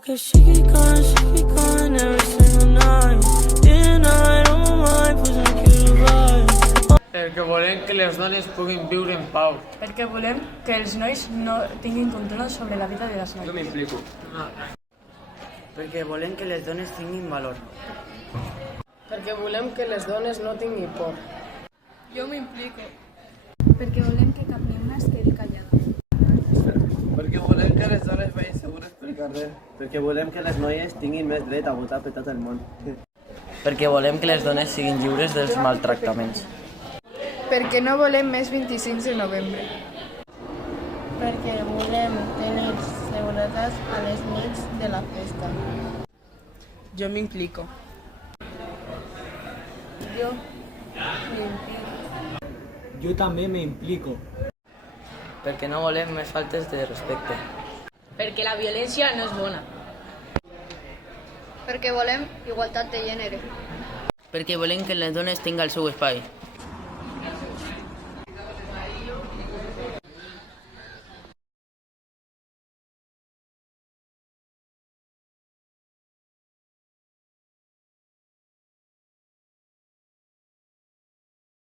'cause she keep calling every single night. Day and night on my mind, pushing me to the right. Perquè volem que les dones puguin viure en pau. Perquè volem que els nois no tinguin control sobre la vida de les noies. Jo m'implico. Perquè volem que les dones tinguin valor. Perquè volem que les dones no tinguin por. Jo m'implico. Perquè volem que cap ni una es quedi callada. Perquè volem que les dones vagin segures pel carrer. Perquè volem que les noies tinguin més dret a votar per tot el món. Perquè volem que les dones siguin lliures dels maltractaments. Perquè no volem més 25 de novembre. Perquè volem tenir seguretat a les nits de la festa. Jo m'implico. Jo m'implico. Jo també me implico. Perquè no volem més faltes de respecte. Perquè la violència no és bona. Perquè volem igualtat de gènere. Perquè volem que les dones tinguin el seu espai.